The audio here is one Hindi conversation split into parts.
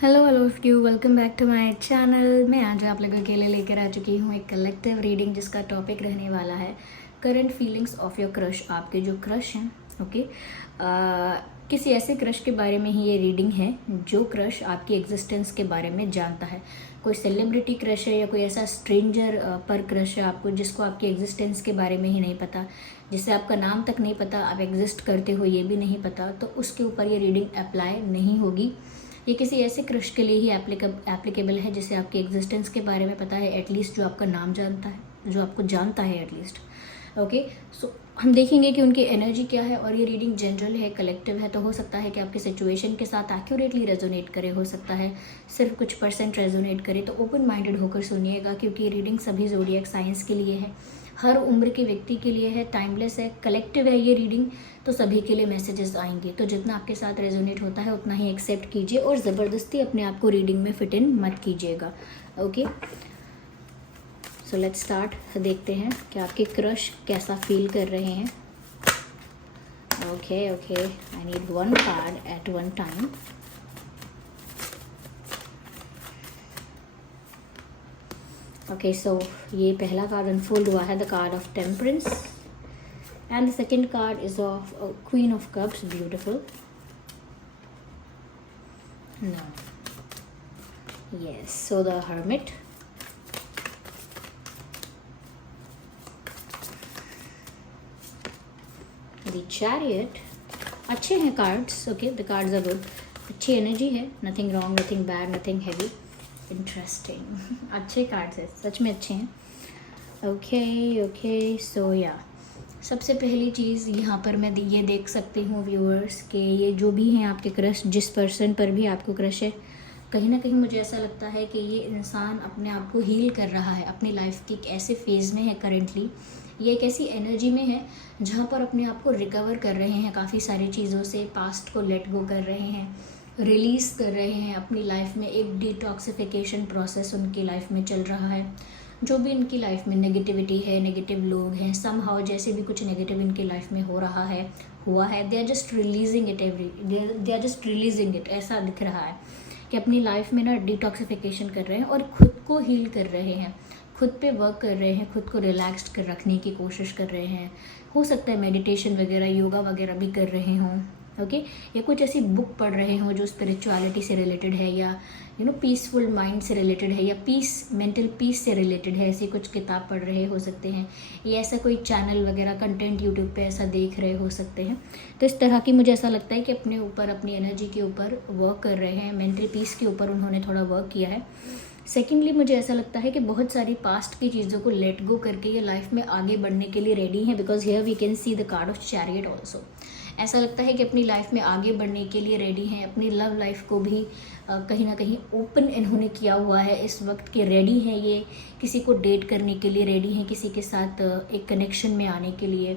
Hello hello you welcome back to my channel. मैं आज आप लोगों के लिए लेकर आ चुकी हूँ एक कलेक्टिव रीडिंग जिसका टॉपिक रहने वाला है current feelings of your crush. आपके जो क्रश हैं, ओके, किसी ऐसे क्रश के बारे में ही ये रीडिंग है जो क्रश आपकी एग्जिस्टेंस के बारे में जानता है। कोई सेलिब्रिटी क्रश है या कोई ऐसा स्ट्रेंजर पर क्रश है आपको जिसको आपकी एग्जिस्टेंस के बारे में ही नहीं पता, जिससे आपका नाम तक नहीं पता, आप एग्जिस्ट करते हो ये भी नहीं पता, तो उसके ऊपर ये रीडिंग अप्लाई नहीं होगी। ये किसी ऐसे क्रश के लिए ही एप्लीकेबल है जिसे आपके एग्जिस्टेंस के बारे में पता है, एटलीस्ट जो आपका नाम जानता है, जो आपको जानता है एटलीस्ट। ओके, सो हम देखेंगे कि उनकी एनर्जी क्या है। और ये रीडिंग जनरल है, कलेक्टिव है, तो हो सकता है कि आपके सिचुएशन के साथ एक्यूरेटली रेजोनेट करे, हो सकता है सिर्फ कुछ परसेंट रेजोनेट करे। तो ओपन माइंडेड होकर सुनिएगा क्योंकि ये रीडिंग सभी ज़ोडिएक साइंस के लिए है, हर उम्र के व्यक्ति के लिए है, टाइमलेस है, कलेक्टिव है ये रीडिंग, तो सभी के लिए मैसेजेस आएंगे। तो जितना आपके साथ रेजोनेट होता है उतना ही एक्सेप्ट कीजिए और ज़बरदस्ती अपने आप को रीडिंग में फिट इन मत कीजिएगा। Okay, so let's start. देखते हैं कि आपके क्रश कैसा फील कर रहे हैं। Okay okay, I need one card at one time. Okay, so ये पहला कार्ड अनफोल्ड हुआ है, the card of temperance, and the second card is of queen of cups, beautiful. No, yes, so the hermit, the chariot. अच्छे हैं cards, okay, the cards are good, अच्छी एनर्जी है, nothing wrong, nothing bad, nothing heavy, interesting. अच्छे कार्ड्स हैं, सच में अच्छे हैं। ओके ओके, सो या सबसे पहली चीज़ यहाँ पर मैं ये देख सकती हूँ व्यूअर्स के ये जो भी हैं आपके क्रश, जिस पर्सन पर भी आपको क्रश है, कहीं ना कहीं मुझे ऐसा लगता है कि ये इंसान अपने आप को हील कर रहा है, अपनी लाइफ के एक ऐसे फेज़ में है करेंटली, ये एक ऐसी एनर्जी में है जहाँ पर अपने आप को रिकवर कर रहे हैं काफ़ी सारी चीज़ों से, पास्ट को लेट गो कर रहे हैं, रिलीज़ कर रहे हैं अपनी लाइफ में। एक डिटॉक्सिफिकेशन प्रोसेस उनकी लाइफ में चल रहा है। जो भी इनकी लाइफ में नेगेटिविटी है, नेगेटिव लोग हैं, समहाउ जैसे भी कुछ नेगेटिव इनकी लाइफ में हो रहा है, हुआ है, they are just releasing it, they are just releasing it. ऐसा दिख रहा है कि अपनी लाइफ में ना डिटॉक्सिफिकेशन कर रहे हैं और ख़ुद को हील कर रहे हैं, खुद पे वर्क कर रहे हैं, खुद को रिलैक्स्ड कर रखने की कोशिश कर रहे हैं। हो सकता है मेडिटेशन वगैरह, योगा वगैरह भी कर रहे हों, ओके, या कुछ ऐसी बुक पढ़ रहे हों जो स्पिरिचुअलिटी से रिलेटेड है, या पीसफुल माइंड से रिलेटेड है, या मेंटल पीस से रिलेटेड है, ऐसी कुछ किताब पढ़ रहे हो सकते हैं, या ऐसा कोई चैनल वगैरह कंटेंट यूट्यूब पे ऐसा देख रहे हो सकते हैं। तो इस तरह की मुझे ऐसा लगता है कि अपने ऊपर, अपनी एनर्जी के ऊपर वर्क कर रहे हैं, मेंटल पीस के ऊपर उन्होंने थोड़ा वर्क किया है। सेकेंडली मुझे ऐसा लगता है कि बहुत सारी पास्ट की चीज़ों को लेट गो करके ये लाइफ में आगे बढ़ने के लिए रेडी हैं, because here we can see the card of chariot also. ऐसा लगता है कि अपनी लाइफ में आगे बढ़ने के लिए रेडी हैं, अपनी लव लाइफ को भी कहीं ना कहीं ओपन इन्होंने किया हुआ है इस वक्त के, रेडी हैं ये किसी को डेट करने के लिए, रेडी हैं किसी के साथ एक कनेक्शन में आने के लिए,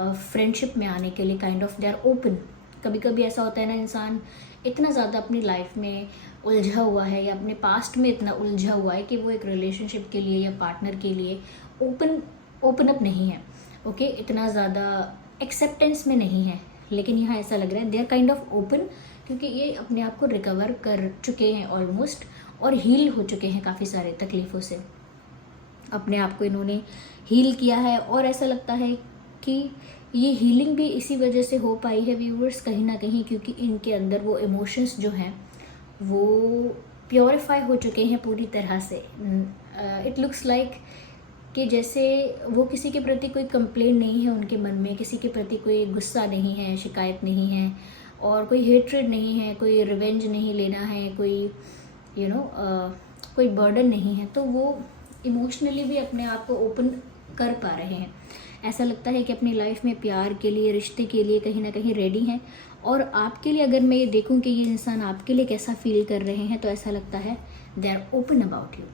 फ्रेंडशिप में आने के लिए, kind of they are open. कभी कभी ऐसा होता है ना, इंसान इतना ज़्यादा अपनी लाइफ में उलझा हुआ है या अपने पास्ट में इतना उलझा हुआ है कि वो एक रिलेशनशिप के लिए या पार्टनर के लिए ओपन अप नहीं है, ओके, इतना ज़्यादा एक्सेप्टेंस में नहीं है। लेकिन यहाँ ऐसा लग रहा है they are kind of open, क्योंकि ये अपने आप को रिकवर कर चुके हैं ऑलमोस्ट, और हील हो चुके हैं काफ़ी सारे तकलीफ़ों से, अपने आप को इन्होंने हील किया है। और ऐसा लगता है कि ये हीलिंग भी इसी वजह से हो पाई है व्यूअर्स, कहीं ना कहीं, क्योंकि इनके अंदर वो इमोशंस जो हैं वो प्योरीफाई हो चुके हैं पूरी तरह से। इट लुक्स लाइक कि जैसे वो किसी के प्रति कोई कंप्लेन नहीं है उनके मन में, किसी के प्रति कोई गुस्सा नहीं है, शिकायत नहीं है, और कोई हेट्रेड नहीं है, कोई रिवेंज नहीं लेना है, कोई कोई बर्डन नहीं है, तो वो इमोशनली भी अपने आप को ओपन कर पा रहे हैं। ऐसा लगता है कि अपनी लाइफ में प्यार के लिए, रिश्ते के लिए कहीं ना कहीं रेडी हैं। और आपके लिए अगर मैं ये देखूं कि ये इंसान आपके लिए कैसा फील कर रहे हैं, तो ऐसा लगता है they are open about you,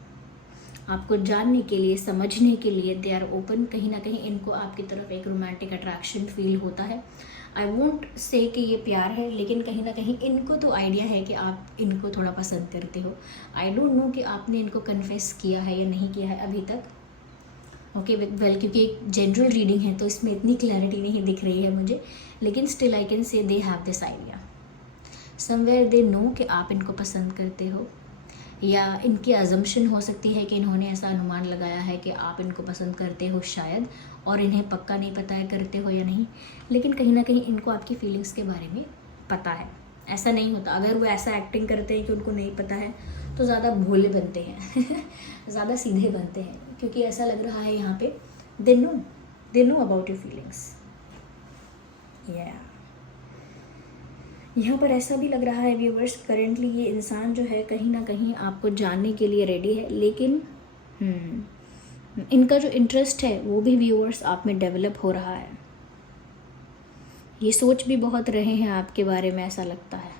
आपको जानने के लिए, समझने के लिए दे आर ओपन। कहीं ना कहीं इनको आपकी तरफ एक रोमांटिक अट्रैक्शन फील होता है। आई वोंट से कि ये प्यार है, लेकिन कहीं ना कहीं इनको तो आइडिया है कि आप इनको थोड़ा पसंद करते हो। आई डोंट नो कि आपने इनको कन्फेस किया है या नहीं किया है अभी तक, ओके वेल, क्योंकि एक जनरल रीडिंग है तो इसमें इतनी क्लैरिटी नहीं दिख रही है मुझे, लेकिन still I can say they have this idea. Somewhere they know कि आप इनको पसंद करते हो, या इनकी अजम्पशन हो सकती है कि इन्होंने ऐसा अनुमान लगाया है कि आप इनको पसंद करते हो शायद, और इन्हें पक्का नहीं पता है करते हो या नहीं, लेकिन कहीं ना कहीं इनको आपकी फीलिंग्स के बारे में पता है। ऐसा नहीं होता, अगर वो ऐसा एक्टिंग करते हैं कि उनको नहीं पता है तो ज़्यादा भोले बनते हैं ज़्यादा सीधे बनते हैं, क्योंकि ऐसा लग रहा है यहाँ पे they know about your feelings. यहाँ पर ऐसा भी लग रहा है व्यूवर्स, करेंटली ये इंसान जो है कहीं ना कहीं आपको जानने के लिए रेडी है, लेकिन इनका जो इंटरेस्ट है वो भी व्यूवर्स आप में डेवलप हो रहा है। ये सोच भी बहुत रहे हैं आपके बारे में, ऐसा लगता है।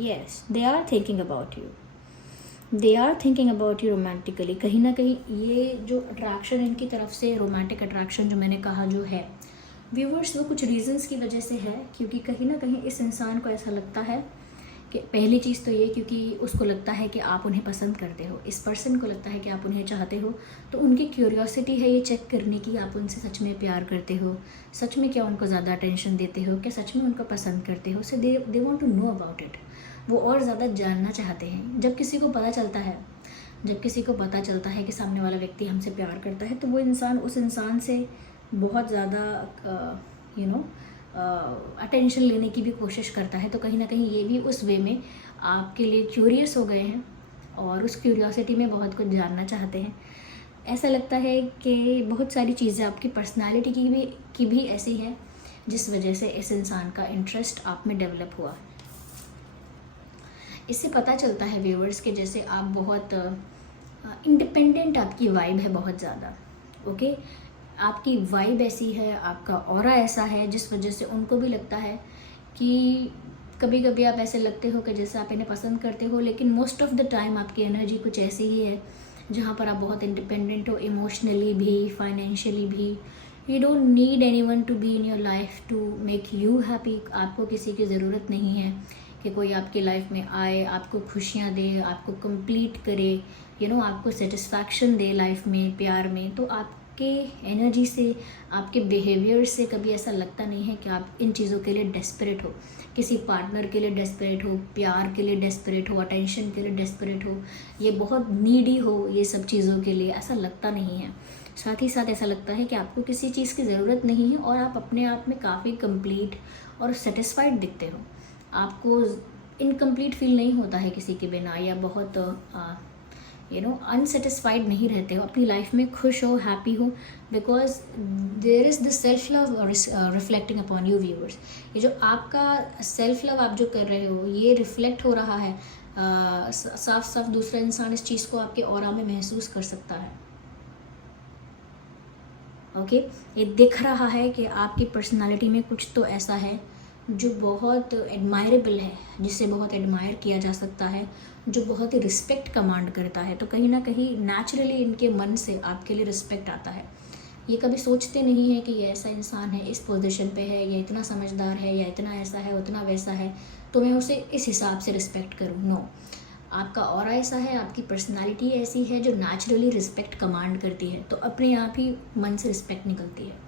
Yes, they are thinking about you, they are thinking about you romantically. कहीं ना कहीं ये जो अट्रैक्शन इनकी तरफ से, रोमांटिक अट्रैक्शन जो मैंने कहा जो है व्यूवर्स, वो कुछ रीजंस की वजह से है, क्योंकि कहीं ना कहीं इस इंसान को ऐसा लगता है कि पहली चीज़ तो ये, क्योंकि उसको लगता है कि आप उन्हें पसंद करते हो, इस पर्सन को लगता है कि आप उन्हें चाहते हो, तो उनकी क्यूरियोसिटी है ये चेक करने की आप उनसे सच में प्यार करते हो, सच में क्या उनको ज़्यादा अटेंशन देते हो, क्या सच में उनको पसंद करते हो। So they want to know about it, वो और ज़्यादा जानना चाहते हैं। जब किसी को पता चलता है कि सामने वाला व्यक्ति हमसे प्यार करता है, तो वो इंसान उस इंसान से बहुत ज़्यादा अटेंशन लेने की भी कोशिश करता है। तो कहीं ना कहीं ये भी उस वे में आपके लिए क्यूरियस हो गए हैं और उस क्यूरियोसिटी में बहुत कुछ जानना चाहते हैं। ऐसा लगता है कि बहुत सारी चीज़ें आपकी पर्सनालिटी की भी ऐसी हैं जिस वजह से इस इंसान का इंटरेस्ट आप में डेवलप हुआ। इससे पता चलता है व्यूअर्स कि जैसे आप बहुत इंडिपेंडेंट आपकी वाइब है बहुत ज़्यादा, ओके, आपकी वाइब ऐसी है, आपका ऑरा ऐसा है जिस वजह से उनको भी लगता है कि कभी कभी आप ऐसे लगते हो कि जैसे आप इन्हें पसंद करते हो, लेकिन मोस्ट ऑफ द टाइम आपकी एनर्जी कुछ ऐसी ही है जहाँ पर आप बहुत इंडिपेंडेंट हो, इमोशनली भी, फाइनेंशियली भी। You don't need anyone to be in your life to make you happy. आपको किसी की ज़रूरत नहीं है कि कोई आपकी लाइफ में आए, आपको खुशियाँ दे, आपको कंप्लीट करे, आपको सेटिस्फैक्शन दे लाइफ में, प्यार में। तो आपके एनर्जी से, आपके बिहेवियर से कभी ऐसा लगता नहीं है कि आप इन चीज़ों के लिए डेस्परेट हो, किसी पार्टनर के लिए डेस्परेट हो, प्यार के लिए डेस्परेट हो, अटेंशन के लिए डेस्परेट हो, ये बहुत नीडी हो ये सब चीज़ों के लिए, ऐसा लगता नहीं है। साथ ही साथ ऐसा लगता है कि आपको किसी चीज़ की ज़रूरत नहीं है और आप अपने आप में काफ़ी कंप्लीट और सेटिस्फाइड दिखते हो। आपको इनकम्प्लीट फील नहीं होता है किसी के बिना, या बहुत अनसेटिस्फाइड नहीं रहते हो, अपनी लाइफ में खुश हो, हैप्पी हो, because there is the self love reflecting upon you viewers. ये जो आपका सेल्फ लव आप जो कर रहे हो ये रिफ्लेक्ट हो रहा है, साफ साफ दूसरा इंसान इस चीज़ को आपके ऑरा में महसूस कर सकता है। ओके, ये दिख रहा है कि आपकी पर्सनालिटी में कुछ तो ऐसा है जो बहुत एडमायरेबल है, जिससे बहुत एडमायर किया जा सकता है, जो बहुत ही रिस्पेक्ट कमांड करता है। तो कहीं ना कहीं नेचुरली इनके मन से आपके लिए रिस्पेक्ट आता है। ये कभी सोचते नहीं है कि ये ऐसा इंसान है, इस पोजीशन पे है, या इतना समझदार है, या इतना ऐसा है, उतना वैसा है, तो मैं उसे इस हिसाब से रिस्पेक्ट करूँ। नो, आपका ऑरा ऐसा है, आपकी पर्सनालिटी ऐसी है जो नेचुरली रिस्पेक्ट कमांड करती है, तो अपने आप ही मन से रिस्पेक्ट निकलती है।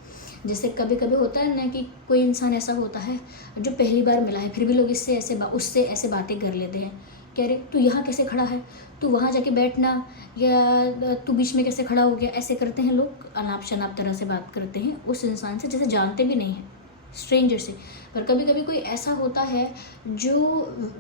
जैसे कभी कभी होता है ना कि कोई इंसान ऐसा होता है जो पहली बार मिला है, फिर भी लोग उससे ऐसे बातें कर लेते हैं, कह रहे तू यहाँ कैसे खड़ा है, तू वहाँ जाके बैठना, या तू बीच में कैसे खड़ा हो गया, ऐसे करते हैं लोग, अनाप शनाप तरह से बात करते हैं उस इंसान से जैसे जानते भी नहीं हैं, स्ट्रेंजर से। पर कभी कभी कोई ऐसा होता है जो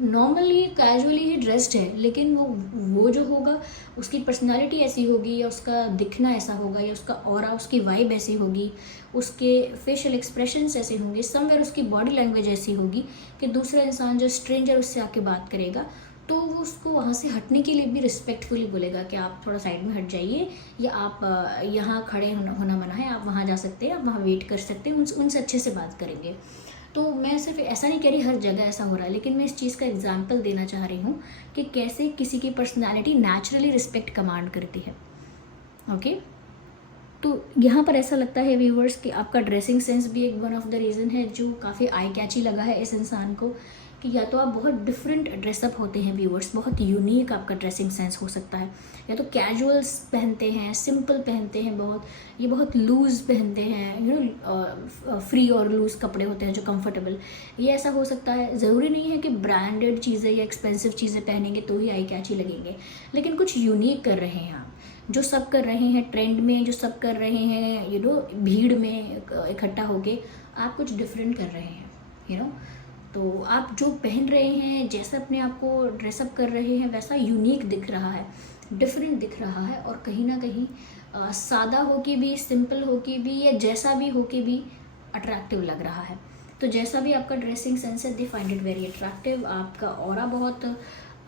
नॉर्मली कैजुअली ही ड्रेस्ड है, लेकिन वो जो होगा उसकी पर्सनालिटी ऐसी होगी, या उसका दिखना ऐसा होगा, या उसका ऑरा, उसकी वाइब ऐसी होगी, उसके फेशियल एक्सप्रेशंस ऐसे होंगे, समवेयर उसकी बॉडी लैंग्वेज ऐसी होगी कि दूसरा इंसान जो स्ट्रेंजर उससे आके बात करेगा तो वो उसको वहाँ से हटने के लिए भी रिस्पेक्टफुली बोलेगा कि आप थोड़ा साइड में हट जाइए, या आप यहाँ खड़े होना मना है, आप वहाँ जा सकते हैं, आप वहाँ वेट कर सकते हैं, उनसे अच्छे से बात करेंगे। तो मैं सिर्फ ऐसा नहीं कह रही हर जगह ऐसा हो रहा है, लेकिन मैं इस चीज़ का एग्जाम्पल देना चाह रही हूँ कि कैसे किसी की पर्सनैलिटी नेचुरली रिस्पेक्ट कमांड करती है। ओके, तो यहाँ पर ऐसा लगता है व्यूवर्स कि आपका ड्रेसिंग सेंस भी एक वन ऑफ द रीज़न है जो काफ़ी आई कैची लगा है इस इंसान को, कि या तो आप बहुत डिफरेंट ड्रेसअप होते हैं व्यूअर्स, बहुत यूनिक आपका ड्रेसिंग सेंस हो सकता है, या तो कैजुअल्स पहनते हैं, सिंपल पहनते हैं, बहुत लूज़ पहनते हैं, फ्री और लूज़ कपड़े होते हैं जो कंफर्टेबल, ये ऐसा हो सकता है। ज़रूरी नहीं है कि ब्रांडेड चीज़ें या एक्सपेंसिव चीज़ें पहनेंगे तो ही आई कैची लगेंगे, लेकिन कुछ यूनिक कर रहे हैं आप, जो सब कर रहे हैं ट्रेंड में, जो सब कर रहे हैं भीड़ में इकट्ठा होके, आप कुछ डिफरेंट कर रहे हैं तो आप जो पहन रहे हैं, जैसा अपने आप को ड्रेसअप कर रहे हैं, वैसा यूनिक दिख रहा है, डिफरेंट दिख रहा है, और कहीं ना कहीं सादा हो के भी, सिंपल हो के भी, या जैसा भी हो के भी अट्रैक्टिव लग रहा है। तो जैसा भी आपका ड्रेसिंग सेंस है, they find it very attractive. आपका ऑरा बहुत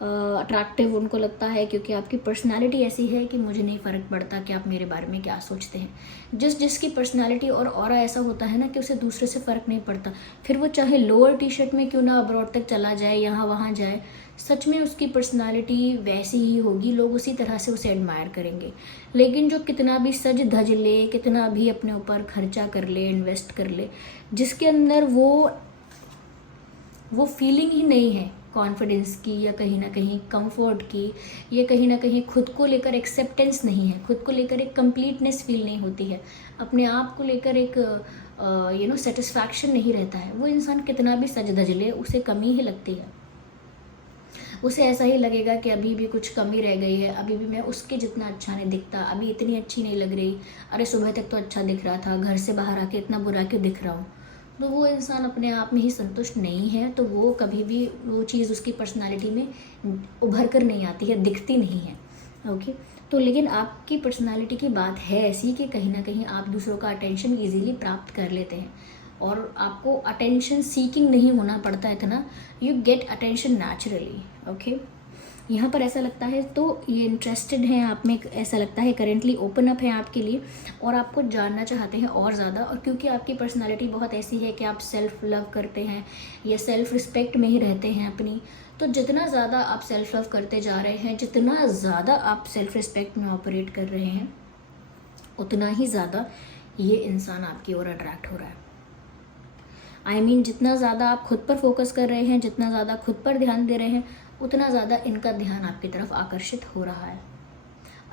अट्रैक्टिव उनको लगता है, क्योंकि आपकी पर्सनालिटी ऐसी है कि मुझे नहीं फ़र्क पड़ता कि आप मेरे बारे में क्या सोचते हैं। जिसकी पर्सनालिटी और ऑरा ऐसा होता है ना कि उसे दूसरे से फ़र्क नहीं पड़ता, फिर वो चाहे लोअर टी शर्ट में क्यों ना अब्रॉड तक चला जाए, यहाँ वहाँ जाए, सच में उसकी पर्सनालिटी वैसी ही होगी, लोग उसी तरह से उसे एडमायर करेंगे। लेकिन जो कितना भी सज धज ले, कितना भी अपने ऊपर खर्चा कर ले, इन्वेस्ट कर ले, जिसके अंदर वो फीलिंग ही नहीं है कॉन्फिडेंस की, या कहीं ना कहीं कंफर्ट की, या कहीं ना कहीं खुद को लेकर एक्सेप्टेंस नहीं है, खुद को लेकर एक कंप्लीटनेस फील नहीं होती है, अपने आप को लेकर एक सेटिस्फैक्शन नहीं रहता है, वो इंसान कितना भी सज धज ले उसे कमी ही लगती है। उसे ऐसा ही लगेगा कि अभी भी कुछ कमी रह गई है, अभी भी मैं उसके जितना अच्छा नहीं दिखता, अभी इतनी अच्छी नहीं लग रही, अरे सुबह तक तो अच्छा दिख रहा था, घर से बाहर आके इतना बुरा क्यों दिख रहा हूँ। तो वो इंसान अपने आप में ही संतुष्ट नहीं है, तो वो कभी भी वो चीज़ उसकी पर्सनालिटी में उभर कर नहीं आती है, दिखती नहीं है। ओके, तो लेकिन आपकी पर्सनालिटी की बात है ऐसी कि कहीं ना कहीं आप दूसरों का अटेंशन इजीली प्राप्त कर लेते हैं, और आपको अटेंशन सीकिंग नहीं होना पड़ता इतना, you get attention naturally. Okay, यहाँ पर ऐसा लगता है तो ये इंटरेस्टेड हैं आप में, ऐसा लगता है करेंटली ओपन अप है आपके लिए, और आपको जानना चाहते हैं और ज़्यादा। और क्योंकि आपकी पर्सनालिटी बहुत ऐसी है कि आप सेल्फ लव करते हैं या सेल्फ रिस्पेक्ट में ही रहते हैं अपनी, तो जितना ज़्यादा आप सेल्फ लव करते जा रहे हैं, जितना ज़्यादा आप सेल्फ रिस्पेक्ट में ऑपरेट कर रहे हैं, उतना ही ज़्यादा ये इंसान आपकी ओर अट्रैक्ट हो रहा है। I mean, जितना ज़्यादा आप खुद पर फोकस कर रहे हैं, जितना ज़्यादा खुद पर ध्यान दे रहे हैं, उतना ज़्यादा इनका ध्यान आपकी तरफ आकर्षित हो रहा है।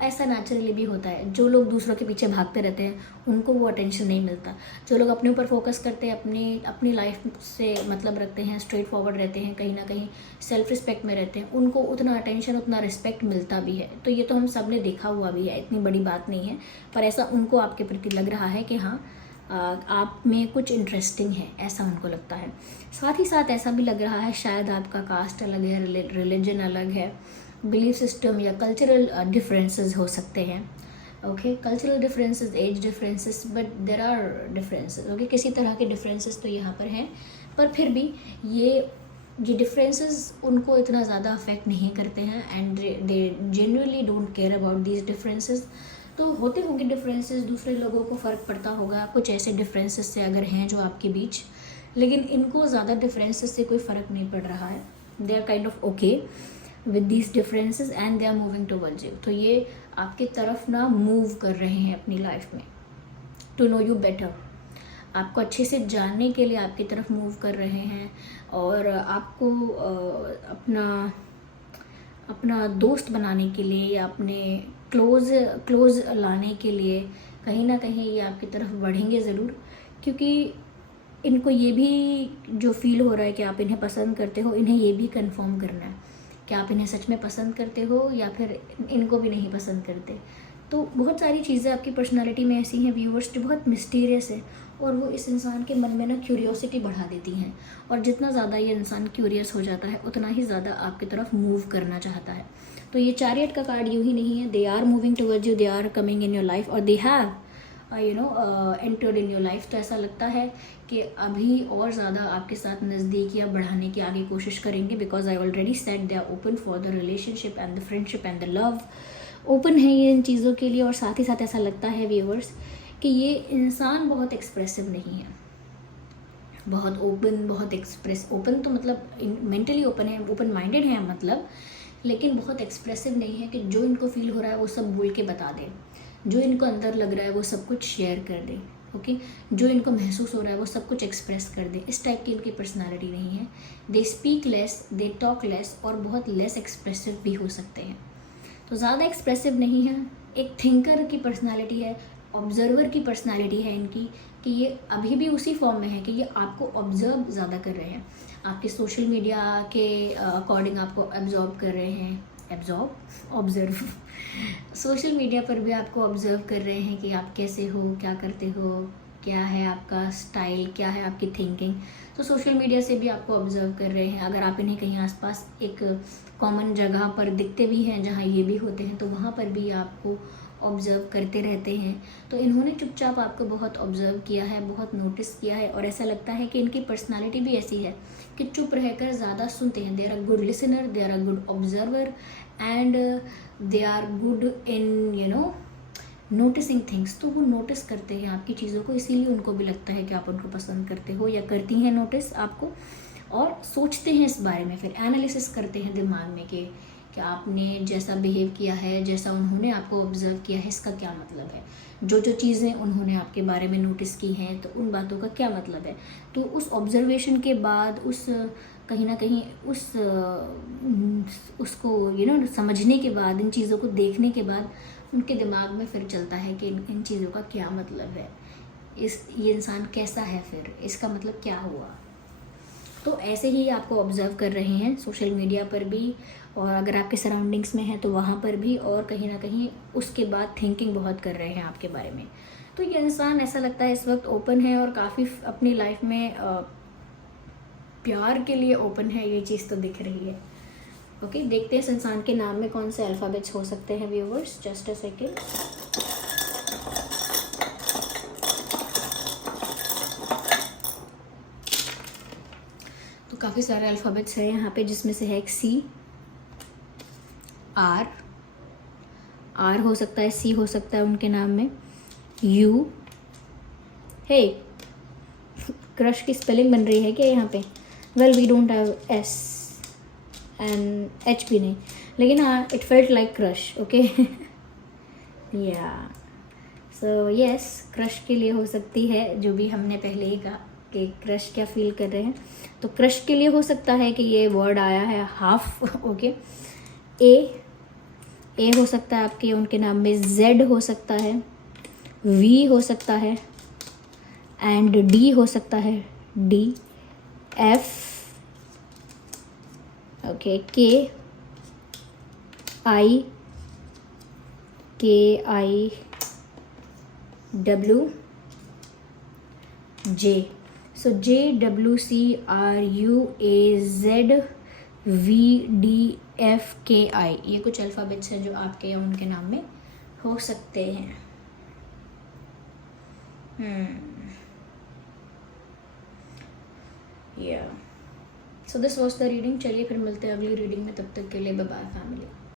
ऐसा नेचुरली भी होता है, जो लोग दूसरों के पीछे भागते रहते हैं उनको वो अटेंशन नहीं मिलता, जो लोग अपने ऊपर फोकस करते हैं, अपनी लाइफ से मतलब रखते हैं, स्ट्रेट फॉरवर्ड रहते हैं, कहीं ना कहीं सेल्फ रिस्पेक्ट में रहते हैं, उनको उतना अटेंशन, उतना रिस्पेक्ट मिलता भी है। तो ये तो हम सब ने देखा हुआ भी है, इतनी बड़ी बात नहीं है, पर ऐसा उनको आपके प्रति लग रहा है कि हाँ आप में कुछ इंटरेस्टिंग है, ऐसा उनको लगता है। साथ ही साथ ऐसा भी लग रहा है शायद आपका कास्ट अलग है, रिलीजन अलग है, बिलीफ सिस्टम या कल्चरल डिफरेंसेस हो सकते हैं। Okay, cultural differences, age differences, but there are differences. Okay, किसी तरह के डिफरेंसेस तो यहाँ पर हैं, पर फिर भी ये डिफरेंसेस उनको इतना ज़्यादा अफेक्ट नहीं करते हैं, and they genuinely don't care about these differences. तो होते होंगे डिफरेंसेस, दूसरे लोगों को फ़र्क पड़ता होगा कुछ ऐसे डिफरेंसेस से अगर हैं जो आपके बीच, लेकिन इनको ज़्यादा डिफरेंसेस से कोई फ़र्क नहीं पड़ रहा है। They are kind of okay with these differences and they are moving towards you. तो ये आपकी तरफ ना मूव कर रहे हैं अपनी लाइफ में, टू नो यू बेटर, आपको अच्छे से जानने के लिए आपकी तरफ मूव कर रहे हैं, और आपको अपना दोस्त बनाने के लिए या अपने क्लोज लाने के लिए कहीं ना कहीं ये आपकी तरफ बढ़ेंगे ज़रूर, क्योंकि इनको ये भी जो फील हो रहा है कि आप इन्हें पसंद करते हो, इन्हें ये भी कंफर्म करना है कि आप इन्हें सच में पसंद करते हो या फिर इनको भी नहीं पसंद करते। तो बहुत सारी चीज़ें आपकी पर्सनालिटी में ऐसी हैं व्यूअर्स जो बहुत मिस्टीरियस है, और वो इस इंसान के मन में ना क्यूरियोसिटी बढ़ा देती हैं, और जितना ज़्यादा ये इंसान क्यूरियस हो जाता है उतना ही ज़्यादा आपकी तरफ मूव करना चाहता है। तो ये चैरियट का कार्ड यूँ ही नहीं है, they are moving towards you, they are coming in your life, और they have entered in your life. तो ऐसा लगता है कि अभी और ज़्यादा आपके साथ नज़दीकियाँ बढ़ाने की आगे कोशिश करेंगे, because I already said they are open for the relationship and the friendship and the love. Open है ये इन चीज़ों के लिए, और साथ ही साथ ऐसा लगता है व्यूअर्स कि ये इंसान बहुत एक्सप्रेसिव नहीं है, बहुत ओपन, बहुत ओपन तो मतलब मेंटली ओपन है, ओपन माइंडेड है मतलब, लेकिन बहुत एक्सप्रेसिव नहीं है कि जो इनको फील हो रहा है वो सब बोल के बता दे, जो इनको अंदर लग रहा है वो सब कुछ शेयर कर दे। ओके, जो इनको महसूस हो रहा है वो सब कुछ एक्सप्रेस कर दे, इस टाइप की इनकी पर्सनालिटी नहीं है। They speak less, they talk less, और बहुत लेस एक्सप्रेसिव भी हो सकते हैं। तो ज़्यादा एक्सप्रेसिव नहीं है, एक थिंकर की पर्सनालिटी है, ऑब्जर्वर की पर्सनालिटी है इनकी, कि ये अभी भी उसी फॉर्म में है कि ये आपको ऑब्जर्व ज़्यादा कर रहे हैं, आपके सोशल मीडिया के अकॉर्डिंग आपको एब्जॉर्ब कर रहे हैं, ऑब्जर्व सोशल मीडिया पर भी आपको ऑब्जर्व कर रहे हैं कि आप कैसे हो, क्या करते हो, क्या है आपका स्टाइल, क्या है आपकी थिंकिंग। तो सोशल मीडिया से भी आपको ऑब्जर्व कर रहे हैं। अगर आप इन्हें कहीं आसपास एक कॉमन जगह पर दिखते भी हैं जहाँ ये भी होते हैं, तो वहाँ पर भी आपको ऑब्ज़र्व करते रहते हैं। तो इन्होंने चुपचाप आपको बहुत ऑब्ज़र्व किया है, बहुत नोटिस किया है, और ऐसा लगता है कि इनकी पर्सनालिटी भी ऐसी है कि चुप रहकर ज़्यादा सुनते हैं। They are a good listener, they are a good observer, and they are good in noticing things. तो वो नोटिस करते हैं आपकी चीज़ों को, इसीलिए उनको भी लगता है कि आप उनको पसंद करते हो या करती हैं नोटिस आपको, और सोचते हैं इस बारे में, फिर एनालिसिस करते हैं दिमाग में कि आपने जैसा बिहेव किया है, जैसा उन्होंने आपको ऑब्जर्व किया है, इसका क्या मतलब है, जो चीज़ें उन्होंने आपके बारे में नोटिस की हैं तो उन बातों का क्या मतलब है। तो उस ऑब्जर्वेशन के बाद, उस कहीं ना कहीं उसको समझने के बाद, इन चीज़ों को देखने के बाद उनके दिमाग में फिर चलता है कि इन चीज़ों का क्या मतलब है, ये इंसान कैसा है, फिर इसका मतलब क्या हुआ। तो ऐसे ही आपको ऑब्ज़र्व कर रहे हैं सोशल मीडिया पर भी, और अगर आपके सराउंडिंग्स में है तो वहाँ पर भी, और कहीं ना कहीं उसके बाद थिंकिंग बहुत कर रहे हैं आपके बारे में। तो ये इंसान ऐसा लगता है इस वक्त ओपन है, और काफ़ी अपनी लाइफ में प्यार के लिए ओपन है, ये चीज़ तो दिख रही है। ओके, देखते हैं इस इंसान के नाम में कौन से अल्फ़ाबेट्स हो सकते हैं व्यूवर्स। Just a second. तो काफ़ी सारे अल्फ़ाबेट्स हैं यहाँ पे, जिसमें से है एक सी, आर हो सकता है, सी हो सकता है उनके नाम में, यू। हे, क्रश की स्पेलिंग बन रही है क्या यहाँ पे? Well, we don't have S and H भी नहीं, लेकिन हाँ, it felt like crush. Okay, या सो यस, क्रश के लिए हो सकती है, जो भी हमने पहले ही कहा कि क्रश क्या फील कर रहे हैं, तो क्रश के लिए हो सकता है कि ये वर्ड आया है हाफ। ओके, ए हो सकता है आपके उनके नाम में, जेड हो सकता है, वी हो सकता है, एंड डी हो सकता है, D, F, okay, K I W, J. So J, W, C, R, U, A, Z, V, D, F, K, I, ये कुछ अल्फ़ाबेट्स हैं जो आपके या उनके नाम में हो सकते हैं। या so this was the reading. चलिए फिर मिलते हैं अगली रीडिंग में, तब तक के लिए बाय बाय फैमिली।